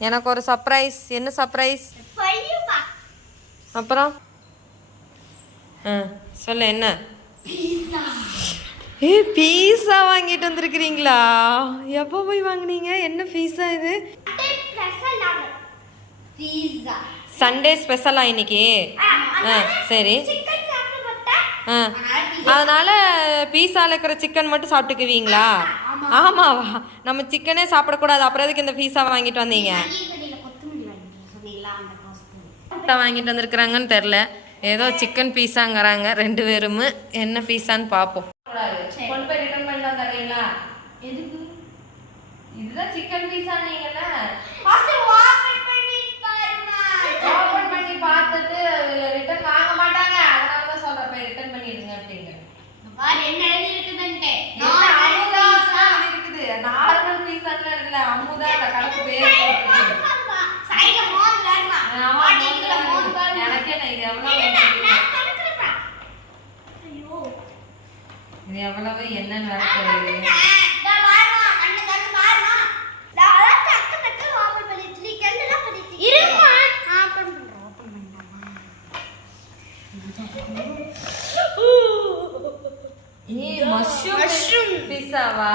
எனக்கு ஒரு சர்ப்ரைஸ் என்ன சர்ப்ரைஸ் அப்புறம்? ஆ சொல்லு என்ன? ஏ பீஸா வாங்கிட்டு வந்திருக்கிறீங்களா? எப்போ போய் வாங்குனீங்க? என்ன பீஸா இது? சண்டே ஸ்பெஷலா இன்னைக்கு? ஆ சரி சிக்கன் சாப்பிட்டு பார்த்தா ஆ அதனால பீஸால இருக்கிற சிக்கன் மட்டும் சாப்பிட்டுக்குவீங்களா? ஆமாவா? நம்ம சிக்கனே சாப்பிடக்கூடாது. அப்புறம் எதுக்கு இந்த பீஸா வாங்கிட்டு வந்தீங்க? வாங்கிட்டு சொன்னீங்களா அந்த காசு முட்டை வாங்கிட்டு வந்திருக்கிறாங்கன்னு தெரில ஏதோ சிக்கன் பீஸாங்கிறாங்க ரெண்டு பேரும் என்ன பீஸான்னு பார்ப்போம். கொண்டு போய் ரிட்டர்ன் பண்ணிட்டு வந்துடுறீங்களா எதுக்கு இதுதான் சிக்கன் பீஸா நீங்கல்ல பண்ணலாமா? ஏ மஷ்ரூம் Mushroom. பீஸாவா.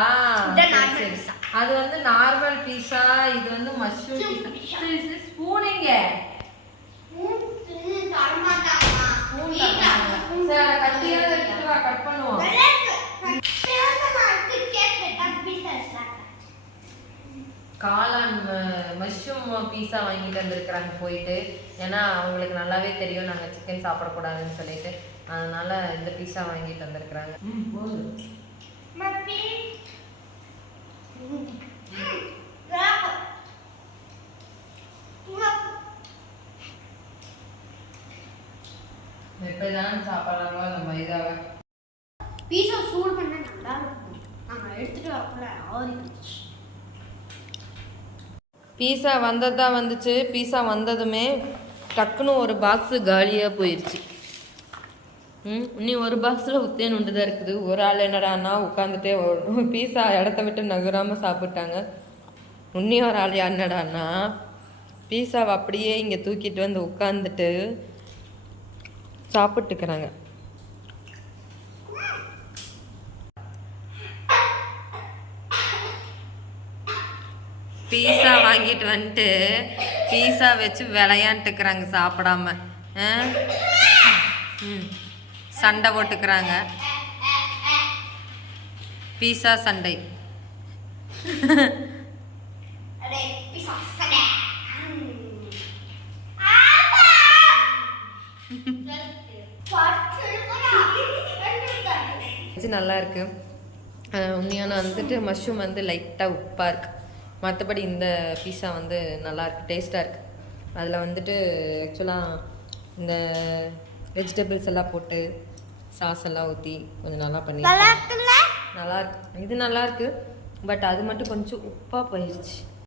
அது வந்து நார்மல் பீஸா இது வந்து மஷ்ரூம் பீஸா pizza. காளான் மஷ்ரூம் பீஸா வாங்கிட்டு வந்திருக்கிறாங்க போயிட்டு. ஏன்னா அவங்களுக்கு நல்லாவே தெரியும் நாங்கள் சிக்கன் சாப்பிடக்கூடாதுன்னு சொல்லிட்டு. அதனால இந்த பீஸா வாங்கிட்டு வந்திருக்கிறாங்க. எப்படிதான் சாப்பிட்றாங்களோ அந்த மைதாவை. பீஸா சூடு பண்ணா நல்லா இருக்கும் நாங்கள் எடுத்துட்டு வரக்குள்ள ஆறி போச்சு. பீஸா தான் வந்துச்சு. பீஸா வந்ததுமே டக்குன்னு ஒரு பாக்ஸு காலியாக போயிடுச்சு ம் இன்னி ஒரு பாக்ஸில் உத்தேன் உண்டு தான் இருக்குது. ஒரு ஆள் என்னடான்னா உட்காந்துட்டே பீஸா இடத்த விட்டு நகராமல் சாப்பிட்டாங்க. இன்னி ஒரு ஆள் என்னடான்னா பீஸாவை அப்படியே இங்கே தூக்கிட்டு வந்து உட்காந்துட்டு சாப்பிட்டுக்கிறாங்க. பீஸா வாங்கிட்டு வந்துட்டு பீஸா வச்சு விளையாண்டுக்கிறாங்க சாப்பிடாம. சண்டை போட்டுக்கிறாங்க. பீஸா சண்டை. இது நல்லா இருக்கு. உண்மையான வந்துட்டு மஷ்ரூம் வந்து லைட்டாக உப்பாக இருக்குது மற்றபடி இந்த பீஸா வந்து நல்லா இருக்கு டேஸ்ட்டாக இருக்கு. அதில் வந்துட்டு ஆக்சுவலாக இந்த வெஜிடபிள்ஸ் எல்லாம் போட்டு சாஸ் எல்லாம் ஊற்றி கொஞ்சம் நல்லா பண்ணி நல்லா இருக்கு இது நல்லா இருக்கு பட் அது மட்டும் கொஞ்சம் உப்பாக போயிடுச்சு